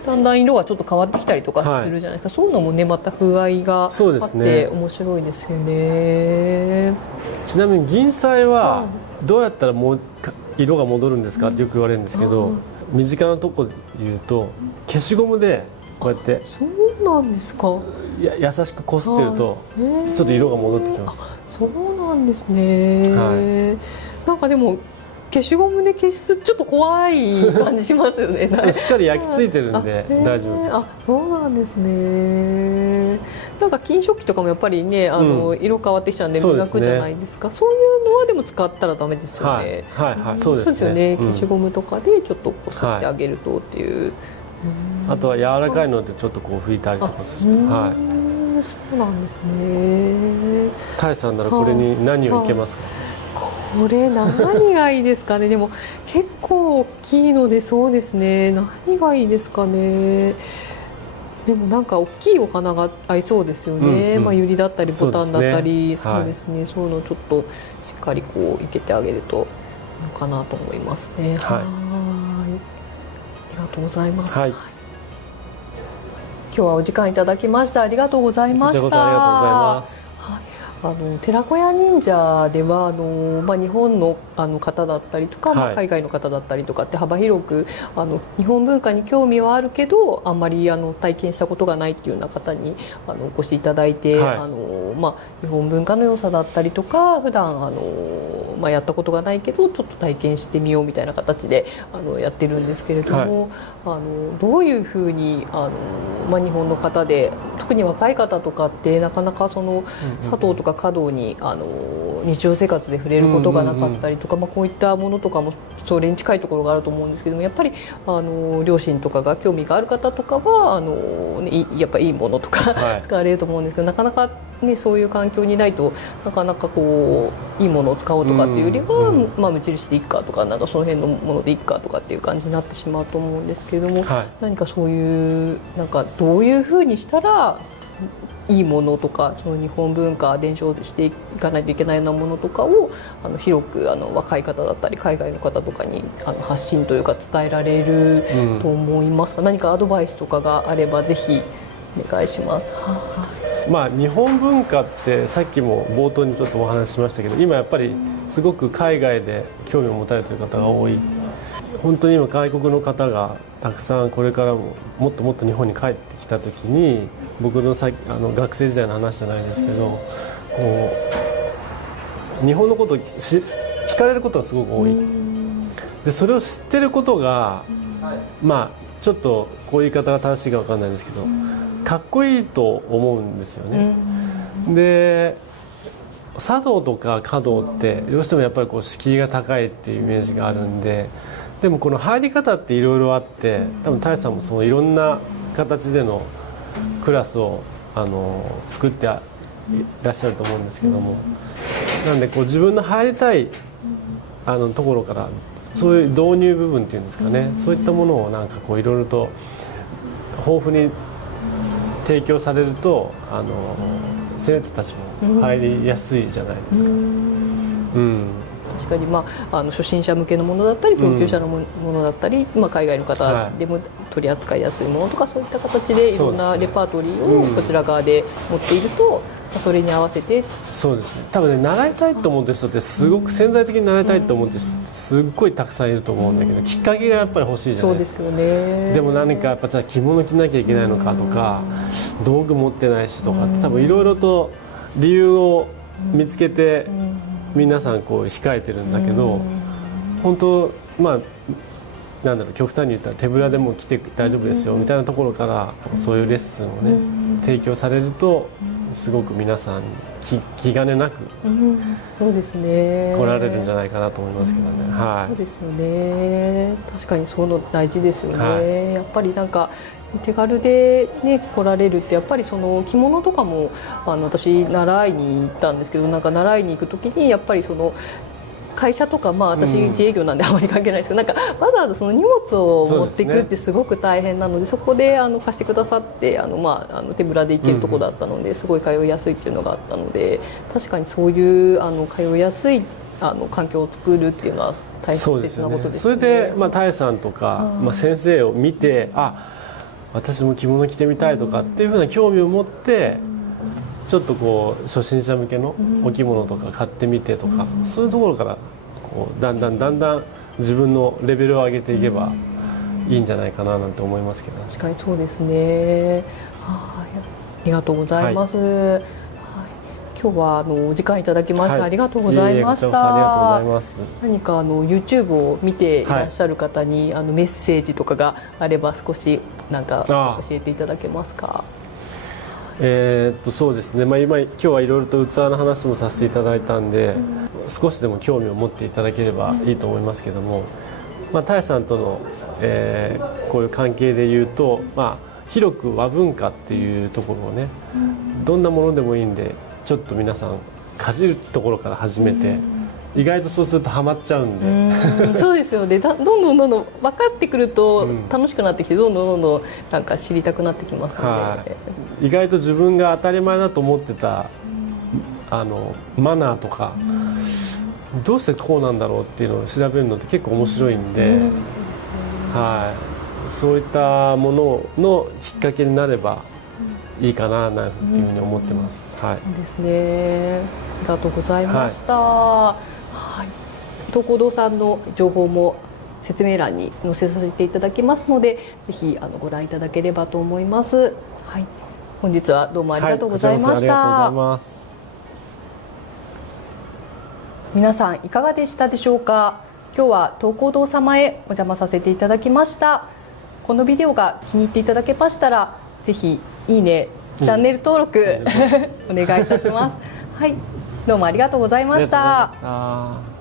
だんだん色がちょっと変わってきたりとかするじゃないですか、そういうのもねまた風合いがあって面白いですよね。ちなみに銀彩はどうやったらもう色が戻るんですかってよく言われるんですけど、身近なところで言うと消しゴムでこうやってそうなんですか、優しくこすってるとちょっと色が戻ってきます。そうなんですね、なんかでも消しゴムで消すちょっと怖い感じしますよね。しっかり焼き付いてるんで大丈夫です。そうなんですね。なんか金食器とかもやっぱりね色変わってきちゃうんで磨くじゃないですか。そういうのはでも使ったらダメですよね。そうですよね。消しゴムとかでちょっとこすってあげるとっていう。あとは柔らかいのでちょっとこう拭いたりとかすると。そうなんですね。タイさんならこれに何をいけますか？これ何がいいですかね。でも結構大きいのでそうですね。何がいいですかね。でもなんか大きいお花が合いそうですよね。ユリだったりボタンだったり、そうですね。そういうのをちょっとしっかりこういけてあげるといいのかなと思いますね。はい。ありがとうございます。今日はお時間いただきました。ありがとうございました。ありがとうございます。寺子屋忍者では日本の方だったりとか、海外の方だったりとかって幅広く日本文化に興味はあるけどあんまり体験したことがないっていうような方にお越しいただいて、日本文化の良さだったりとか普段やったことがないけどちょっと体験してみようみたいな形でやってるんですけれども、どういうふうに日本の方で特に若い方とかってなかなか茶道とか華道に日常生活で触れることがなかったりとか、こういったものとかもそれに近いところがあると思うんですけども、やっぱり両親とかが興味がある方とかはやっぱりいいものとか使われると思うんですけど、なかなか、そういう環境にないとなかなかいいものを使おうとかっていうよりは、無印でいいかとかその辺のものでいいかとかっていう感じになってしまうと思うんですけれども、何かそういうどういうふうにしたらいいものとかその日本文化伝承していかないといけないようなものとかを広く若い方だったり海外の方とかに発信というか伝えられると思いますか？何かアドバイスとかがあればぜひお願いします。日本文化ってさっきも冒頭にちょっとお話ししましたけど、今やっぱりすごく海外で興味を持たれている方が多い。本当に今外国の方がたくさんこれからももっともっと日本に帰ってきた時に、僕の学生時代の話じゃないですけど、日本のことを聞かれることがすごく多い。でそれを知ってることがちょっとこういう言い方が正しいか分かんないですけど、かっこいいと思うんですよね。で茶道とか華道ってどうしてもやっぱり敷居が高いっていうイメージがあるんで、でもこの入り方っていろいろあって、多分太一さんもいろんな形でのクラスを作っていらっしゃると思うんですけども、なんで自分の入りたいところからそういう導入部分っていうんですかね、そういったものをいろいろと豊富に提供されると生徒たちも入りやすいじゃないですか。確かに、初心者向けのものだったり上級者のものだったり、海外の方でも取り扱いやすいものとか、そういった形でいろんなレパートリーをこちら側で持っていると、それに合わせて。そうですね、多分ね、習いたいと思ってる人ってすごく潜在的に習いたいと思ってる人ってすっごいたくさんいると思うんだけど、きっかけがやっぱり欲しいじゃないですか。そうですよね。でも何かやっぱじゃあ着物着なきゃいけないのかとか、道具持ってないしとかって多分いろいろと理由を見つけて皆さん控えてるんだけど、本当極端に言ったら手ぶらでも来て大丈夫ですよみたいなところからそういうレッスンをね提供されると、すごく皆さん気兼ねなくそうですね、来られるんじゃないかなと思いますけどね。そうですよね。確かにそういうの大事ですよね。やっぱり手軽で、来られるってやっぱり着物とかも私習いに行ったんですけど、習いに行く時にやっぱり会社とか、私自営業なんであまり関係ないですけど、わざわざ荷物を持っていくってすごく大変なので、そこで貸してくださって手ぶらで行けるところだったので、すごい通いやすいっていうのがあったので、確かにそういう通いやすい環境を作るっていうのは大切なことですね。それで太さんとか、先生を見て、私も着物着てみたいとかっていうふうな興味を持って、ちょっと初心者向けのお着物とか買ってみてとか、そういうところからだんだん自分のレベルを上げていけばいいんじゃないかななんて思いますけど。確かにそうですね。ありがとうございます。今日はお時間いただきましてありがとうございました。何かYouTube を見ていらっしゃる方にメッセージとかがあれば少し教えていただけますか？そうですね、今日はいろいろと器の話もさせていただいたんで、少しでも興味を持っていただければいいと思いますけども、太さんとの、こういう関係でいうと、広く和文化っていうところをね、どんなものでもいいんでちょっと皆さんかじるところから始めて、意外とそうするとハマっちゃうんで、そうですよね。どんどん分かってくると楽しくなってきて、どんどん知りたくなってきますので、意外と自分が当たり前だと思ってたマナーとか、どうしてこうなんだろうっていうのを調べるのって結構面白いんで、そういったもののきっかけになればいいかななんていうふうに思ってます。はい。そうですね。ありがとうございました。はい。東光堂さんの情報も説明欄に載せさせていただきますので、ぜひご覧いただければと思います。はい。本日はどうもありがとうございました。はい、こちらこそありがとうございます。皆さんいかがでしたでしょうか。今日は東光堂様へお邪魔させていただきました。このビデオが気に入っていただけましたら、ぜひいいね、チャンネル登録、お願いいたします。はい、どうもありがとうございました。